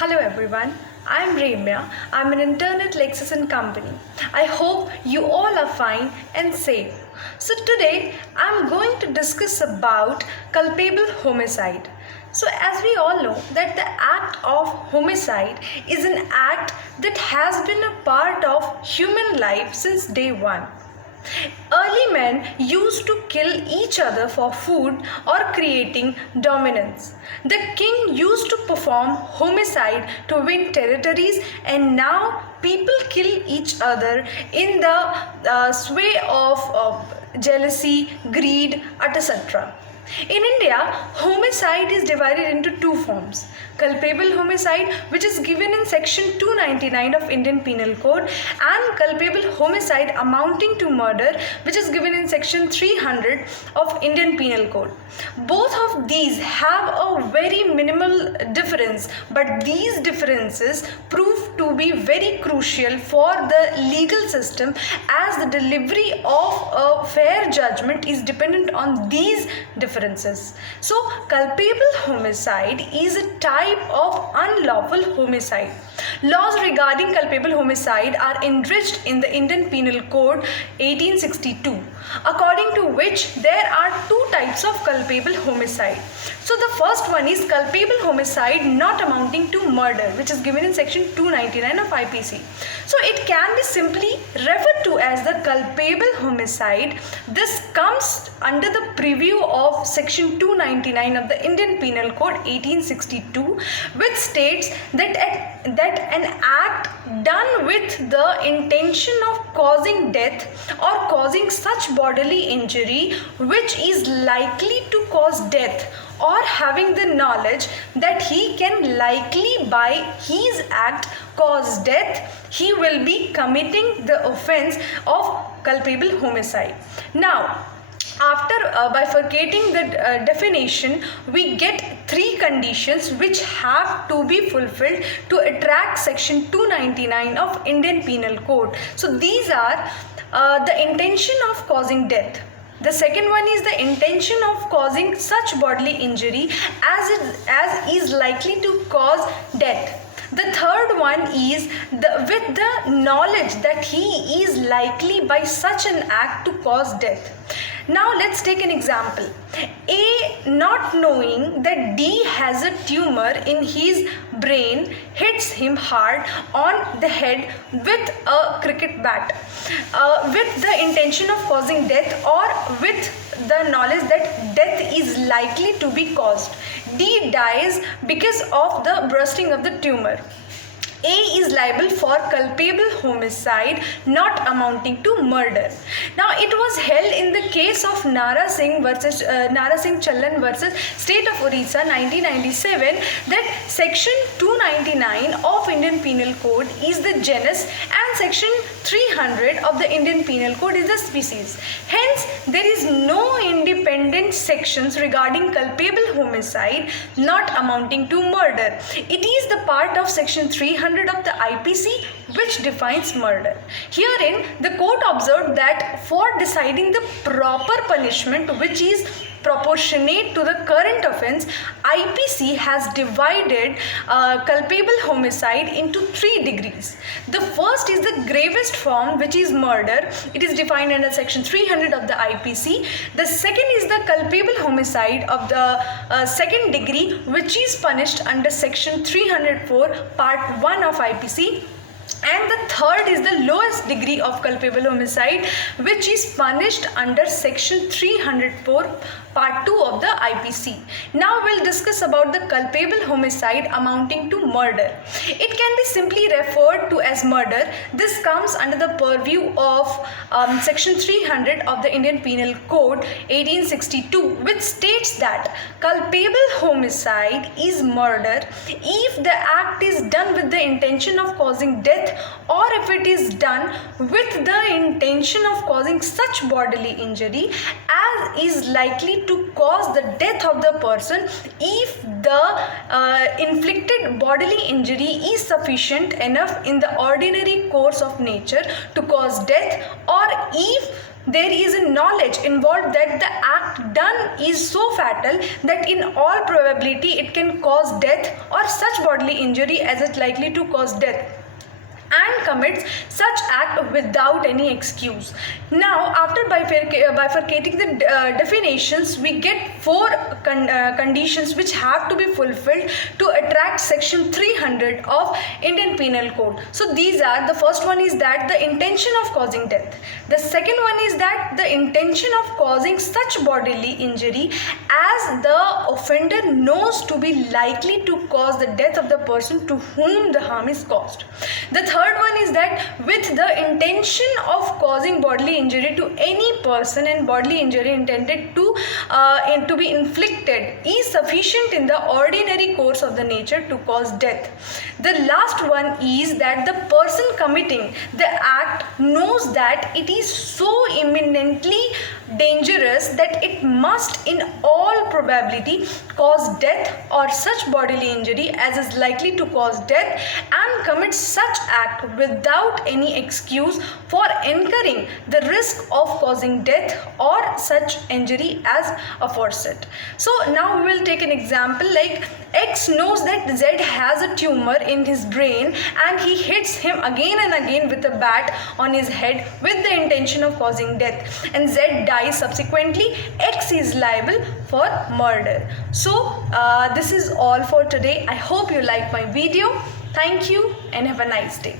Hello everyone, I'm Remiya. I'm an intern at LEXIS and Company. I hope you all are fine and safe. So today I'm going to discuss about culpable homicide. So as we all know that the act of homicide is an act that has been a part of human life since day one. Early men used to kill each other for food or creating dominance. The king used to perform homicide to win territories, and now people kill each other in the sway of jealousy, greed, etc. In India, homicide is divided into two forms. Culpable homicide, which is given in section 299 of Indian Penal Code, and culpable homicide amounting to murder, which is given in section 300 of Indian Penal Code. Both of these have a very minimal difference, but these differences prove to be very crucial for the legal system, as the delivery of a fair judgment is dependent on these differences. So, culpable homicide is a type of unlawful homicide. Laws regarding culpable homicide are enriched in the Indian Penal Code 1862, according to which there are two types of culpable homicide. So the first one is culpable homicide not amounting to murder, which is given in section 299 of IPC. So it can be simply referred to as the culpable homicide. This comes under the preview of section 299 of the Indian Penal Code 1862, which states that an act done with the intention of causing death or causing such bodily injury which is likely to cause death, or having the knowledge that he can likely by his act cause death, he will be committing the offense of culpable homicide. Now, after bifurcating the definition, we get three conditions which have to be fulfilled to attract section 299 of Indian Penal Code. So these are the intention of causing death. The second one is the intention of causing such bodily injury as is likely to cause death. The third one is with the knowledge that he is likely by such an act to cause death. Now let's take an example. A, not knowing that D has a tumor in his brain, hits him hard on the head with a cricket bat with the intention of causing death, or with the knowledge that death is likely to be caused. D dies because of the bursting of the tumor. A is liable for culpable homicide not amounting to murder. Now, it was held in the case of Nara Singh Challan versus State of Orissa 1997 that section 299 of Indian Penal Code is the genus and section 300 of the Indian Penal Code is the species. Hence, there is no independent sections regarding culpable homicide not amounting to murder. It is the part of section 300 of the IPC which defines murder. Herein, the court observed that for deciding the proper punishment which is proportionate to the current offense, IPC has divided culpable homicide into 3 degrees. The first is the gravest form, which is murder. It is defined under section 300 of the IPC. The second is the culpable homicide of the second degree, which is punished under section 304 part 1 of IPC. And the third is the lowest degree of culpable homicide, which is punished under section 304 part 2 of the IPC. Now we'll discuss about the culpable homicide amounting to murder. It can be simply referred to as murder. This comes under the purview of section 300 of the Indian Penal Code 1862, which states that culpable homicide is murder if the act is done with the intention of causing death, or if it is done with the intention of causing such bodily injury as is likely to cause the death of the person if the inflicted bodily injury is sufficient enough in the ordinary course of nature to cause death, or if there is a knowledge involved that the act done is so fatal that in all probability it can cause death or such bodily injury as is likely to cause death, and commits such act without any excuse. Now, after bifurcating the definitions, we get four conditions which have to be fulfilled to attract section 300 of Indian Penal Code. So these are, the first one is that the intention of causing death. The second one is that the intention of causing such bodily injury as the offender knows to be likely to cause the death of the person to whom the harm is caused. The third one is that with the intention of causing bodily injury to any person and bodily injury intended to be inflicted is sufficient in the ordinary course of the nature to cause death. The last one is that the person committing the act knows that it is so imminently dangerous that it must in all probability cause death or such bodily injury as is likely to cause death, and commits such act without any excuse for incurring the risk of causing death or such injury as aforesaid. So now we will take an example like X knows that Z has a tumor in his brain and he hits him again and again with a bat on his head with the intention of causing death, and Z dies subsequently. X is liable for murder. So this is all for today. I hope you like my video. Thank you and have a nice day.